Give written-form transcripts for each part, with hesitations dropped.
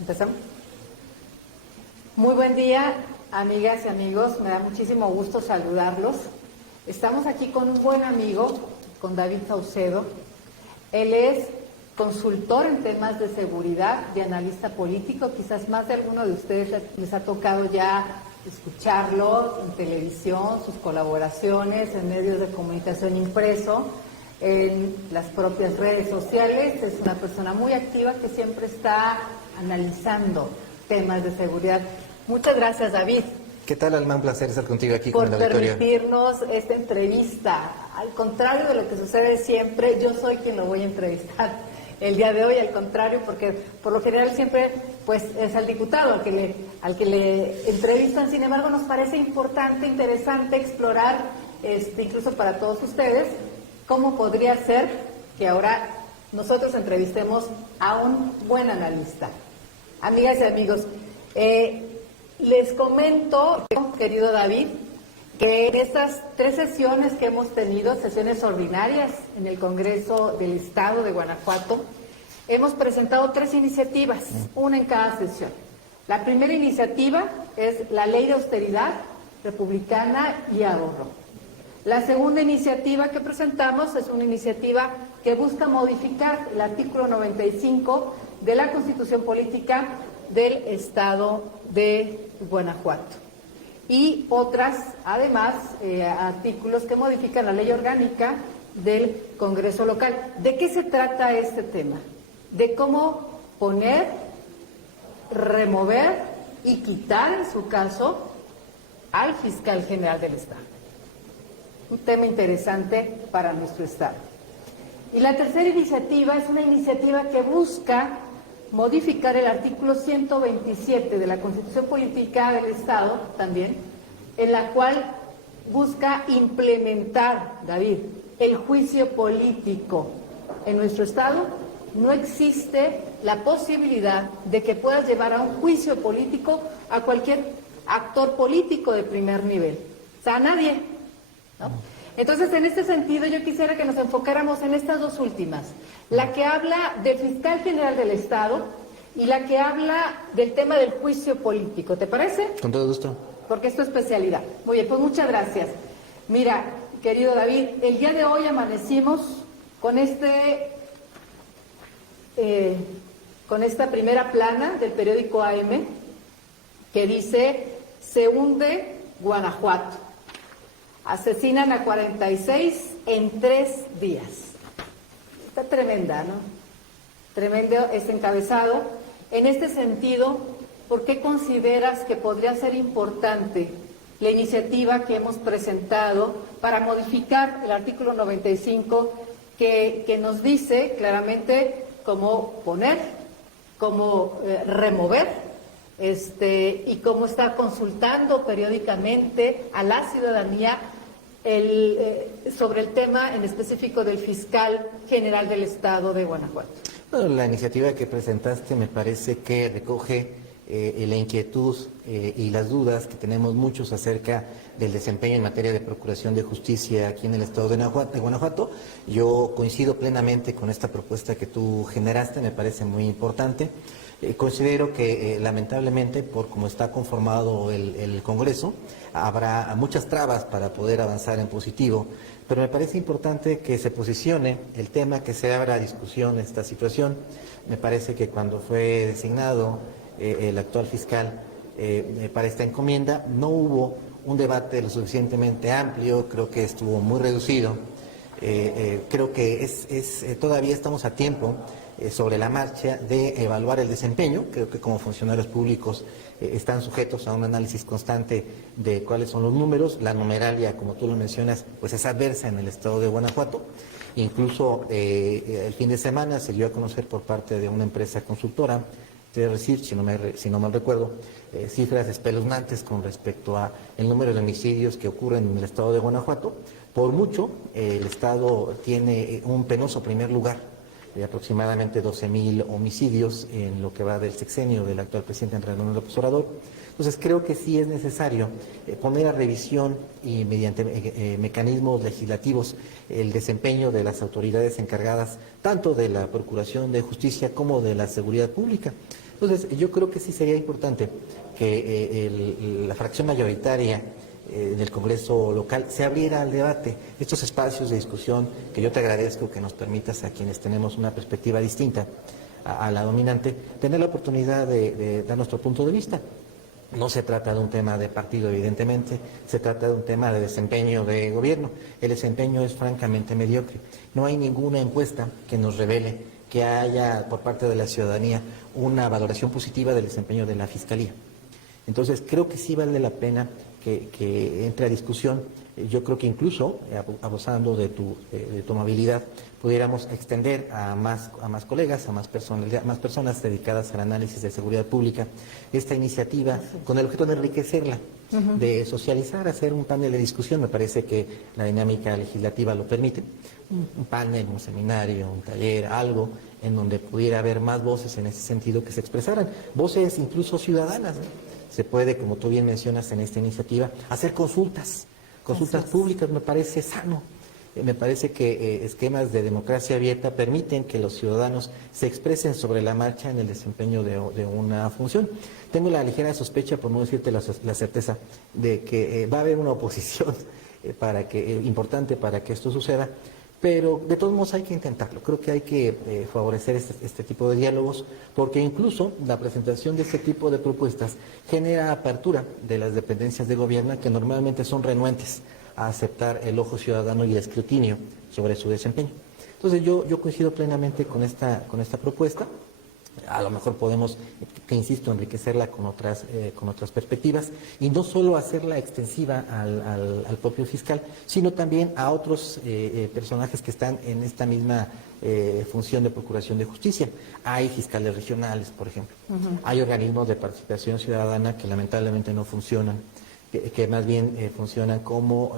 Empezamos. Muy buen día, amigas y amigos. Me da muchísimo gusto saludarlos. Estamos aquí con un buen amigo, con David Saucedo. Él es consultor en temas de seguridad y analista político. Quizás más de alguno de ustedes les ha tocado ya escucharlo en televisión, sus colaboraciones en medios de comunicación impreso, en las propias redes sociales. Es una persona muy activa que siempre está analizando temas de seguridad. Muchas gracias, David. ¿Qué tal, Alma? Un placer estar contigo aquí por con el auditorio. permitirnos esta entrevista. Al contrario de lo que sucede siempre, yo soy quien lo voy a entrevistar el día de hoy, al contrario, porque por lo general siempre pues es al diputado al que le entrevistan. Sin embargo, nos parece importante, interesante explorar, incluso para todos ustedes, cómo podría ser que ahora nosotros entrevistemos a un buen analista. Amigas y amigos, les comento, querido David, que en estas 3 sesiones que hemos tenido, sesiones ordinarias en el Congreso del Estado de Guanajuato, hemos presentado 3 iniciativas, una en cada sesión. La primera iniciativa es la Ley de Austeridad Republicana y Ahorro. La segunda iniciativa que presentamos es una iniciativa que busca modificar el artículo 95 de la Constitución Política del Estado de Guanajuato. Y otras, además, artículos que modifican la ley orgánica del Congreso local. ¿De qué se trata este tema? De cómo poner, remover y quitar, en su caso, al fiscal general del Estado. Un tema interesante para nuestro Estado. Y la tercera iniciativa es una iniciativa que busca modificar el artículo 127 de la Constitución Política del Estado, también, en la cual busca implementar, David, el juicio político. En nuestro Estado no existe la posibilidad de que puedas llevar a un juicio político a cualquier actor político de primer nivel. O sea, a nadie, ¿no? Entonces, en este sentido, yo quisiera que nos enfocáramos en estas 2 últimas. La que habla del fiscal general del Estado y la que habla del tema del juicio político. ¿Te parece? Con todo gusto. Porque es tu especialidad. Muy bien, pues muchas gracias. Mira, querido David, el día de hoy amanecimos con con esta primera plana del periódico AM que dice: se hunde Guanajuato. Asesinan a 46 en 3 días. Está tremenda, ¿no? Tremendo este encabezado. En este sentido, ¿por qué consideras que podría ser importante la iniciativa que hemos presentado para modificar el artículo 95 que nos dice claramente cómo poner, cómo remover, y cómo está consultando periódicamente a la ciudadanía sobre el tema en específico del fiscal general del Estado de Guanajuato? Bueno, la iniciativa que presentaste me parece que recoge la inquietud y las dudas que tenemos muchos acerca del desempeño en materia de procuración de justicia aquí en el Estado de Guanajuato. Yo coincido plenamente con esta propuesta que tú generaste, me parece muy importante. Considero que lamentablemente, por cómo está conformado el Congreso, habrá muchas trabas para poder avanzar en positivo, pero me parece importante que se posicione el tema, que se abra a discusión esta situación. Me parece que cuando fue designado el actual fiscal para esta encomienda, no hubo un debate lo suficientemente amplio, creo que estuvo muy reducido. Creo que todavía estamos a tiempo sobre la marcha de evaluar el desempeño. Creo que como funcionarios públicos están sujetos a un análisis constante de cuáles son los números. La numeralia, como tú lo mencionas, pues es adversa en el Estado de Guanajuato. Incluso el fin de semana se dio a conocer por parte de una empresa consultora, Research, si no mal recuerdo, cifras espeluznantes con respecto a el número de homicidios que ocurren en el Estado de Guanajuato. Por mucho, el Estado tiene un penoso primer lugar, de aproximadamente 12,000 homicidios en lo que va del sexenio del actual presidente Andrés Manuel López Obrador. Entonces creo que sí es necesario poner a revisión y mediante mecanismos legislativos el desempeño de las autoridades encargadas tanto de la Procuración de Justicia como de la Seguridad Pública. Entonces, yo creo que sí sería importante que la fracción mayoritaria del Congreso local se abriera al debate, estos espacios de discusión que yo te agradezco que nos permitas a quienes tenemos una perspectiva distinta a la dominante, tener la oportunidad de dar nuestro punto de vista. No se trata de un tema de partido, evidentemente, se trata de un tema de desempeño de gobierno. El desempeño es francamente mediocre. No hay ninguna encuesta que nos revele que haya por parte de la ciudadanía una valoración positiva del desempeño de la Fiscalía. Entonces, creo que sí vale la pena que entre a discusión. Yo creo que incluso, abusando de tu amabilidad, pudiéramos extender a más colegas, a más personas dedicadas al análisis de seguridad pública, esta iniciativa con el objeto de enriquecerla, de socializar, hacer un panel de discusión. Me parece que la dinámica legislativa lo permite. Un panel, un seminario, un taller, algo en donde pudiera haber más voces en ese sentido que se expresaran, voces incluso ciudadanas, ¿no? Se puede, como tú bien mencionas en esta iniciativa, hacer consultas públicas. Me parece sano. Me parece que esquemas de democracia abierta permiten que los ciudadanos se expresen sobre la marcha en el desempeño de una función. Tengo la ligera sospecha, por no decirte la certeza, de que va a haber una oposición importante para que esto suceda, pero de todos modos hay que intentarlo. Creo que hay que favorecer este tipo de diálogos, porque incluso la presentación de este tipo de propuestas genera apertura de las dependencias de gobierno que normalmente son renuentes a aceptar el ojo ciudadano y el escrutinio sobre su desempeño. Entonces yo coincido plenamente con esta propuesta. A lo mejor podemos, que insisto, enriquecerla con otras perspectivas y no solo hacerla extensiva al propio fiscal, sino también a otros personajes que están en esta misma función de procuración de justicia. Hay fiscales regionales, por ejemplo. Hay organismos de participación ciudadana que lamentablemente no funcionan, que más bien funcionan como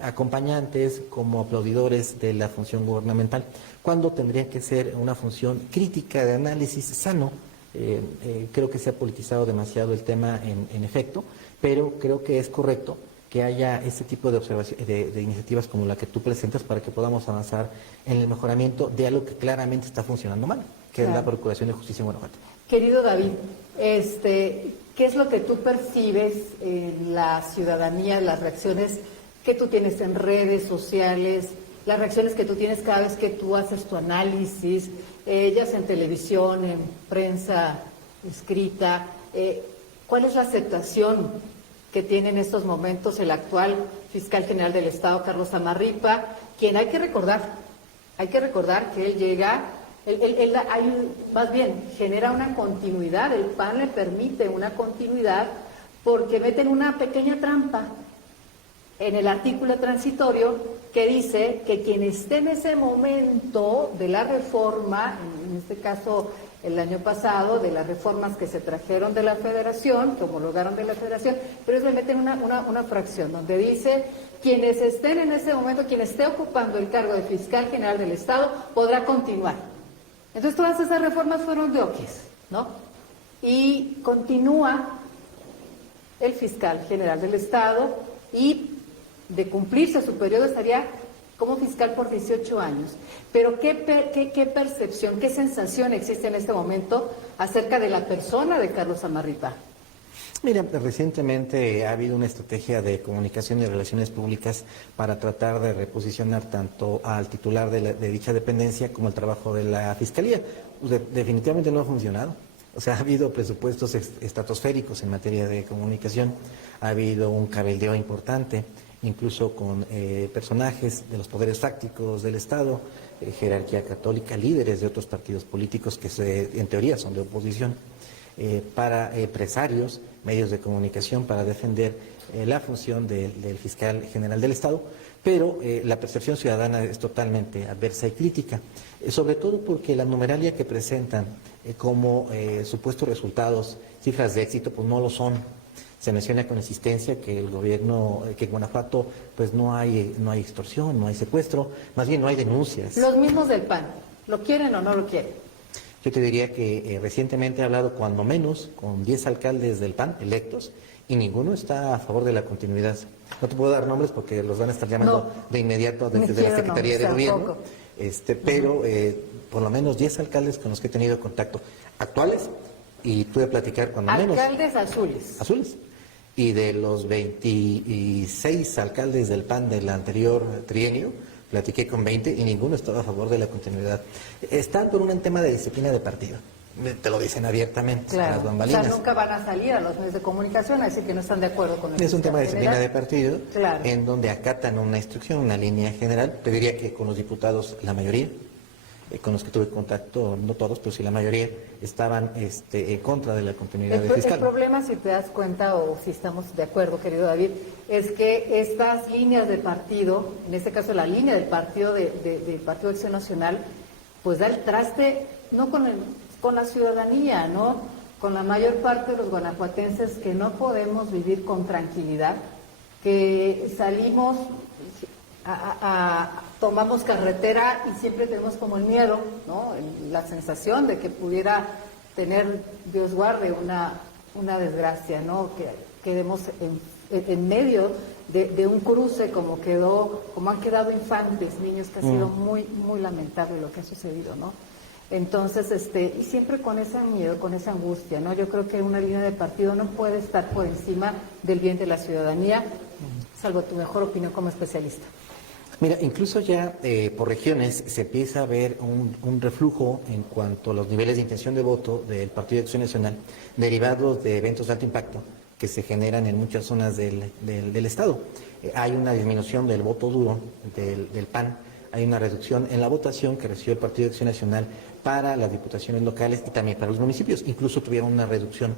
acompañantes, como aplaudidores de la función gubernamental, cuando tendría que ser una función crítica de análisis sano. Creo que se ha politizado demasiado el tema en efecto, pero creo que es correcto que haya este tipo de iniciativas como la que tú presentas para que podamos avanzar en el mejoramiento de algo que claramente está funcionando mal, que es la Procuración de Justicia en Guanajuato. Querido David, ¿qué es lo que tú percibes en la ciudadanía, las reacciones que tú tienes en redes sociales, las reacciones que tú tienes cada vez que tú haces tu análisis, ya sea en televisión, en prensa escrita? ¿Cuál es la aceptación que tiene en estos momentos el actual fiscal general del Estado, Carlos Zamarripa, quien hay que recordar que él llega, más bien genera una continuidad, el PAN le permite una continuidad porque meten una pequeña trampa en el artículo transitorio que dice que quien esté en ese momento de la reforma, en este caso el año pasado, de las reformas que se trajeron de la Federación, que homologaron de la Federación, pero ellos le meten una fracción donde dice quienes estén en ese momento, quien esté ocupando el cargo de fiscal general del Estado, podrá continuar. Entonces todas esas reformas fueron de oquis, ¿no? Y continúa el fiscal general del Estado y de cumplirse su periodo estaría como fiscal por 18 años. Pero ¿qué percepción, qué sensación existe en este momento acerca de la persona de Carlos Zamarripa? Mira, recientemente ha habido una estrategia de comunicación y relaciones públicas para tratar de reposicionar tanto al titular de dicha dependencia como el trabajo de la Fiscalía. Definitivamente no ha funcionado. O sea, ha habido presupuestos estratosféricos en materia de comunicación, ha habido un cabildeo importante, incluso con personajes de los poderes fácticos del Estado, jerarquía católica, líderes de otros partidos políticos que en teoría son de oposición, para empresarios, medios de comunicación, para defender la función del fiscal general del Estado, pero la percepción ciudadana es totalmente adversa y crítica, sobre todo porque la numeralia que presentan como supuestos resultados, cifras de éxito, pues no lo son. Se menciona con insistencia que el gobierno, que en Guanajuato pues no hay extorsión, no hay secuestro, más bien no hay denuncias. Los mismos del PAN, ¿lo quieren o no lo quieren? Yo te diría que recientemente he hablado cuando menos con 10 alcaldes del PAN electos y ninguno está a favor de la continuidad. No te puedo dar nombres porque los van a estar llamando de inmediato desde la Secretaría de Gobierno, pero por lo menos 10 alcaldes con los que he tenido contacto actuales y pude platicar cuando menos... Alcaldes azules. Azules. Y de los 26 alcaldes del PAN del anterior trienio, platiqué con 20 y ninguno estaba a favor de la continuidad. Están por un tema de disciplina de partido. Te lo dicen abiertamente, Claro. las bambalinas. O sea, nunca van a salir a los medios de comunicación a decir que no están de acuerdo con el Es un tema de fiscal disciplina de general. partido, Claro. en donde acatan una instrucción, una línea general. Te diría que con los diputados, la mayoría, con los que tuve contacto, no todos, pero sí la mayoría, estaban en contra de la continuidad del fiscal. El problema, si te das cuenta o si estamos de acuerdo, querido David, es que estas líneas de partido, en este caso la línea del partido del Partido de Acción Nacional, pues da el traste no con la ciudadanía, ¿no? Con la mayor parte de los guanajuatenses que no podemos vivir con tranquilidad, que salimos tomamos carretera y siempre tenemos como el miedo, ¿no? La sensación de que pudiera tener, Dios guarde, una desgracia, ¿no? Que quedemos en medio de un cruce como han quedado infantes, niños, que ha sido muy, muy lamentable lo que ha sucedido, ¿no? Entonces, y siempre con ese miedo, con esa angustia, ¿no? Yo creo que una línea de partido no puede estar por encima del bien de la ciudadanía, salvo tu mejor opinión como especialista. Mira, incluso ya por regiones se empieza a ver un reflujo en cuanto a los niveles de intención de voto del Partido de Acción Nacional derivados de eventos de alto impacto que se generan en muchas zonas del Estado. Hay una disminución del voto duro del PAN, hay una reducción en la votación que recibió el Partido de Acción Nacional para las diputaciones locales y también para los municipios. Incluso tuvieron una reducción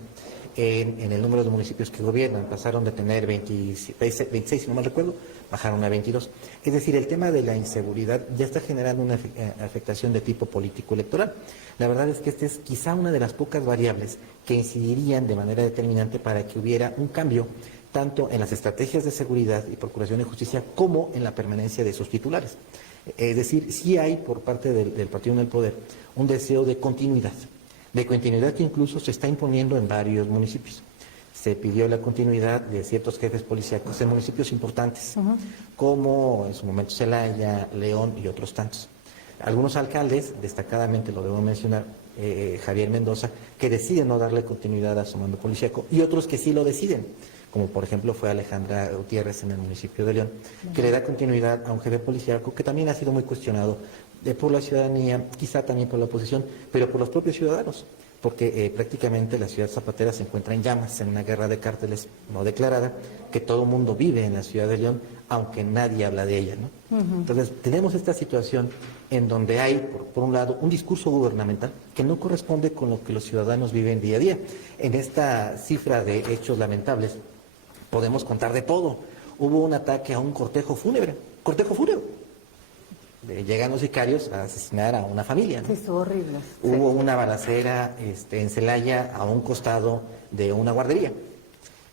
en el número de municipios que gobiernan. Pasaron de tener 26, si no mal recuerdo, bajaron a 22. Es decir, el tema de la inseguridad ya está generando una afectación de tipo político-electoral. La verdad es que esta es quizá una de las pocas variables que incidirían de manera determinante para que hubiera un cambio tanto en las estrategias de seguridad y procuración de justicia como en la permanencia de sus titulares. Es decir, sí hay por parte del partido en el poder un deseo de continuidad que incluso se está imponiendo en varios municipios. Se pidió la continuidad de ciertos jefes policíacos en municipios importantes, como en su momento Celaya, León y otros tantos. Algunos alcaldes, destacadamente lo debo mencionar, Javier Mendoza, que deciden no darle continuidad a su mando policíaco, y otros que sí lo deciden, como por ejemplo fue Alejandra Gutiérrez en el municipio de León, que le da continuidad a un jefe policíaco que también ha sido muy cuestionado por la ciudadanía, quizá también por la oposición, pero por los propios ciudadanos, porque prácticamente la ciudad zapatera se encuentra en llamas, en una guerra de cárteles no declarada, que todo el mundo vive en la ciudad de León, aunque nadie habla de ella, ¿no? Entonces, tenemos esta situación en donde hay, por un lado, un discurso gubernamental que no corresponde con lo que los ciudadanos viven día a día. En esta cifra de hechos lamentables, podemos contar de todo. Hubo un ataque a un cortejo fúnebre. Llegan los sicarios a asesinar a una familia, ¿no? Sí, es horrible. Hubo una balacera en Celaya a un costado de una guardería.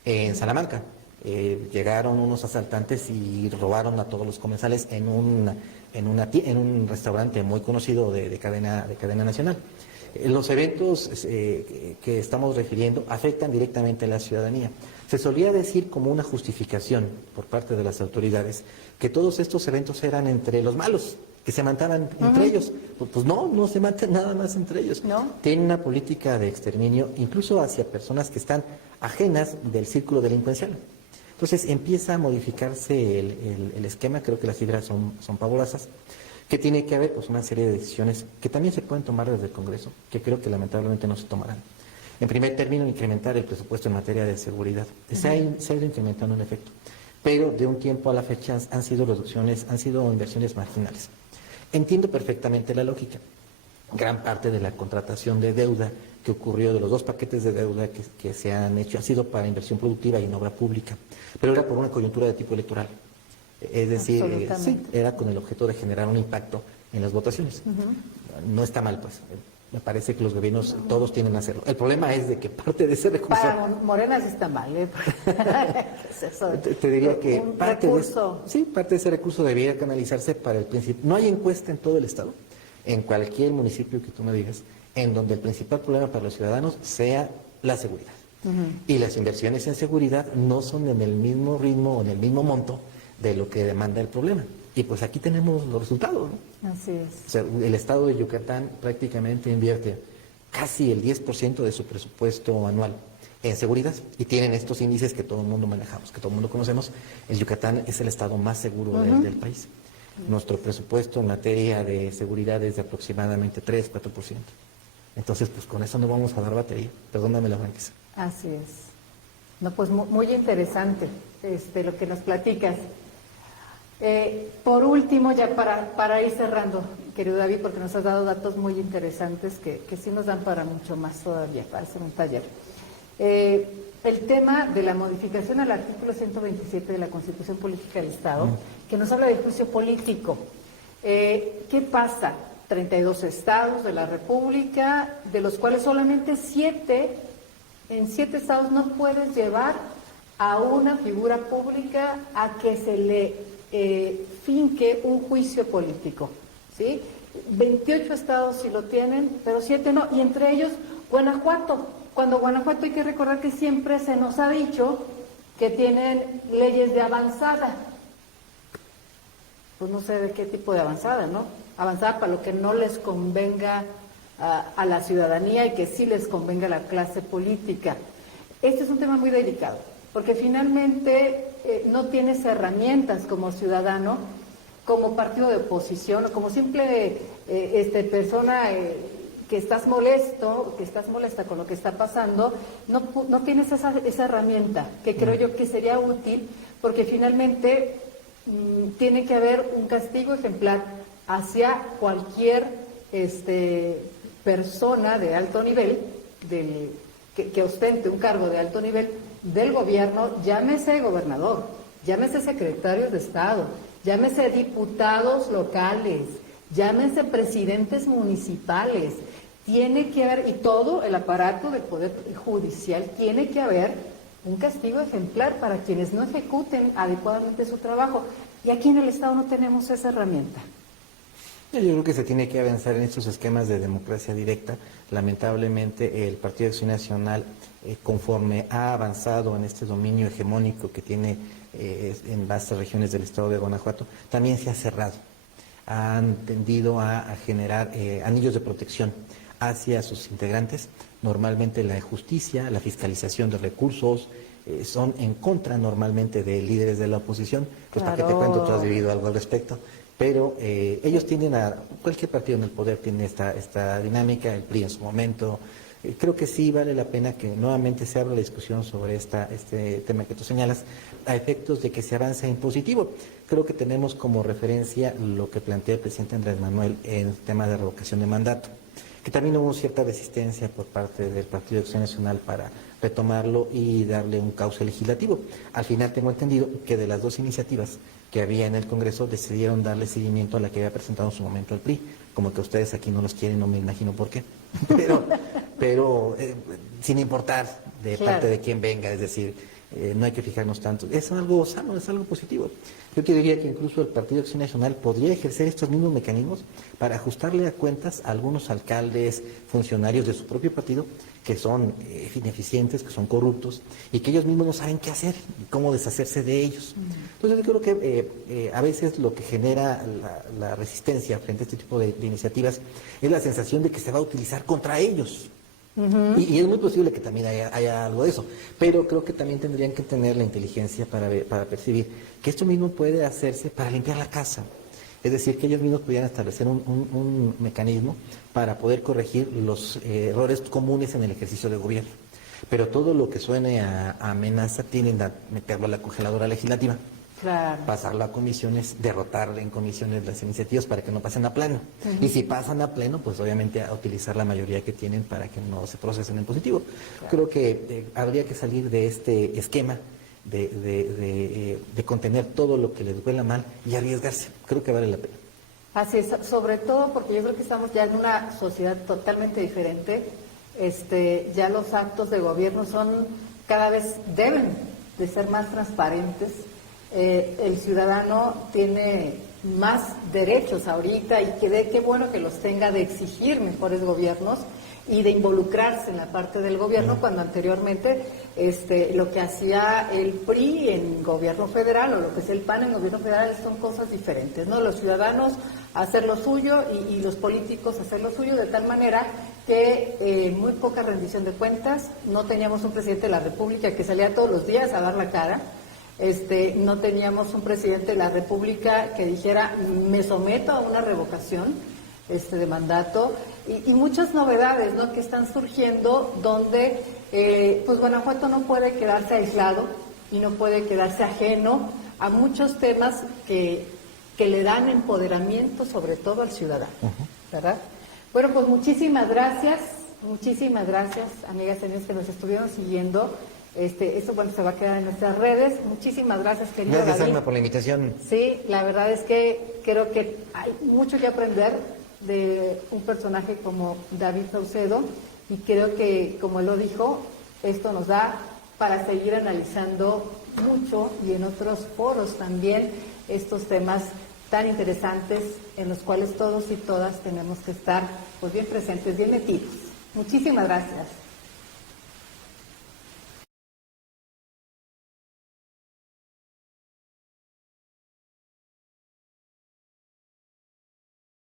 En Salamanca llegaron unos asaltantes y robaron a todos los comensales en un restaurante muy conocido de cadena nacional. Los eventos que estamos refiriendo afectan directamente a la ciudadanía. Se solía decir como una justificación por parte de las autoridades que todos estos eventos eran entre los malos, que se mataban entre ellos. Pues no se matan nada más entre ellos. ¿No? Tienen una política de exterminio incluso hacia personas que están ajenas del círculo delincuencial. Entonces empieza a modificarse el esquema, creo que las cifras son fabulosas, que tiene que haber pues una serie de decisiones que también se pueden tomar desde el Congreso, que creo que lamentablemente no se tomarán. En primer término, incrementar el presupuesto en materia de seguridad. Se ha ido incrementando en efecto, pero de un tiempo a la fecha han sido reducciones, han sido inversiones marginales. Entiendo perfectamente la lógica. Gran parte de la contratación de deuda que ocurrió, de los 2 paquetes de deuda que se han hecho, ha sido para inversión productiva y en obra pública, pero era por una coyuntura de tipo electoral. Es decir, sí, era con el objeto de generar un impacto en las votaciones. No está mal, pues. Me parece que los gobiernos todos tienen que hacerlo. El problema es de que parte de ese recurso... Para Morena sí está mal, ¿eh? ¿Qué es eso? Te diría que parte de ese recurso debería canalizarse para el principio. No hay encuesta en todo el estado, en cualquier municipio que tú me digas, en donde el principal problema para los ciudadanos sea la seguridad. Y las inversiones en seguridad no son en el mismo ritmo o en el mismo monto de lo que demanda el problema. Y pues aquí tenemos los resultados, ¿no? Así es. O sea, el estado de Yucatán prácticamente invierte casi el 10% de su presupuesto anual en seguridad, y tienen estos índices que todo el mundo manejamos, que todo el mundo conocemos. El Yucatán es el estado más seguro del país. Nuestro presupuesto en materia de seguridad es de aproximadamente 3-4%. Entonces, pues con eso no vamos a dar batería. Perdóname la franqueza. Así es. No, pues muy interesante lo que nos platicas. Por último, ya para ir cerrando, querido David, porque nos has dado datos muy interesantes que sí nos dan para mucho más todavía, para hacer un taller. El tema de la modificación al artículo 127 de la Constitución Política del Estado, que nos habla de juicio político. ¿Qué pasa? 32 estados de la República, de los cuales solamente en 7 estados no puedes llevar a una figura pública a que se le finque un juicio político, ¿sí? 28 estados sí lo tienen, pero 7 no, y entre ellos Guanajuato. Cuando Guanajuato, hay que recordar que siempre se nos ha dicho que tienen leyes de avanzada. Pues no sé de qué tipo de avanzada, ¿no? Avanzada para lo que no les convenga a la ciudadanía y que sí les convenga a la clase política. Este es un tema muy delicado, porque finalmente no tienes herramientas como ciudadano, como partido de oposición o como simple persona que estás molesto, que estás molesta con lo que está pasando, no tienes esa herramienta que creo yo que sería útil, porque finalmente tiene que haber un castigo ejemplar hacia cualquier persona de alto nivel que ostente un cargo de alto nivel del gobierno, llámese gobernador, llámese secretarios de Estado, llámese diputados locales, llámese presidentes municipales. Tiene que haber, y todo el aparato del Poder Judicial, tiene que haber un castigo ejemplar para quienes no ejecuten adecuadamente su trabajo. Y aquí en el Estado no tenemos esa herramienta. Yo creo que se tiene que avanzar en estos esquemas de democracia directa. Lamentablemente, el Partido de Acción Nacional, conforme ha avanzado en este dominio hegemónico que tiene en vastas regiones del estado de Guanajuato, también se ha cerrado. Han tendido a generar anillos de protección hacia sus integrantes. Normalmente la justicia, la fiscalización de recursos, son en contra normalmente de líderes de la oposición. Pues claro. ¿Para qué te cuento? Tú has vivido algo al respecto. Pero ellos tienden cualquier partido en el poder tiene esta dinámica, el PRI en su momento. Creo que sí vale la pena que nuevamente se abra la discusión sobre este tema que tú señalas, a efectos de que se avance en positivo. Creo que tenemos como referencia lo que plantea el presidente Andrés Manuel en el tema de revocación de mandato, que también hubo cierta resistencia por parte del Partido de Acción Nacional para retomarlo y darle un cauce legislativo. Al final tengo entendido que de las 2 iniciativas que había en el Congreso decidieron darle seguimiento a la que había presentado en su momento el PRI. Como que ustedes aquí no los quieren, no me imagino por qué. Pero sin importar de claro. Parte de quién venga, es decir, no hay que fijarnos tanto. Es algo sano, es algo positivo. Yo te diría que incluso el Partido de Acción Nacional podría ejercer estos mismos mecanismos para ajustarle a cuentas a algunos alcaldes, funcionarios de su propio partido que son ineficientes, que son corruptos y que ellos mismos no saben qué hacer y cómo deshacerse de ellos. Entonces yo creo que a veces lo que genera la resistencia frente a este tipo de iniciativas es la sensación de que se va a utilizar contra ellos. Y es muy posible que también haya algo de eso, pero creo que también tendrían que tener la inteligencia para percibir que esto mismo puede hacerse para limpiar la casa. Es decir, que ellos mismos pudieran establecer un mecanismo para poder corregir los errores comunes en el ejercicio de gobierno. Pero todo lo que suene a amenaza tienen que meterlo a la congeladora legislativa. Claro. Pasarlo a comisiones, derrotar en comisiones las iniciativas para que no pasen a pleno. Y si pasan a pleno, pues obviamente a utilizar la mayoría que tienen para que no se procesen en positivo. Claro. Creo que habría que salir de este esquema de contener todo lo que les duela mal y arriesgarse. Creo que vale la pena. Así es, sobre todo porque yo creo que estamos ya en una sociedad totalmente diferente. Ya los actos de gobierno cada vez deben de ser más transparentes. El ciudadano tiene más derechos ahorita y qué bueno que los tenga, de exigir mejores gobiernos y de involucrarse en la parte del gobierno, cuando anteriormente lo que hacía el PRI en gobierno federal o lo que es el PAN en gobierno federal son cosas diferentes, ¿no? Los ciudadanos hacer lo suyo y los políticos hacer lo suyo, de tal manera que muy poca rendición de cuentas, no teníamos un presidente de la República que salía todos los días a dar la cara, no teníamos un presidente de la República que dijera me someto a una revocación de mandato y muchas novedades, ¿no?, que están surgiendo donde pues Guanajuato no puede quedarse aislado y no puede quedarse ajeno a muchos temas que le dan empoderamiento sobre todo al ciudadano, ¿verdad? Bueno, pues muchísimas gracias, amigas y amigos que nos estuvieron siguiendo. Esto bueno, se va a quedar en nuestras redes. Muchísimas gracias, querido Gracias, David. Alma, por la invitación. Sí, la verdad es que creo que hay mucho que aprender de un personaje como David Saucedo y creo que, como él lo dijo, esto nos da para seguir analizando mucho y en otros foros también estos temas tan interesantes en los cuales todos y todas tenemos que estar pues bien presentes, bien metidos. Muchísimas gracias.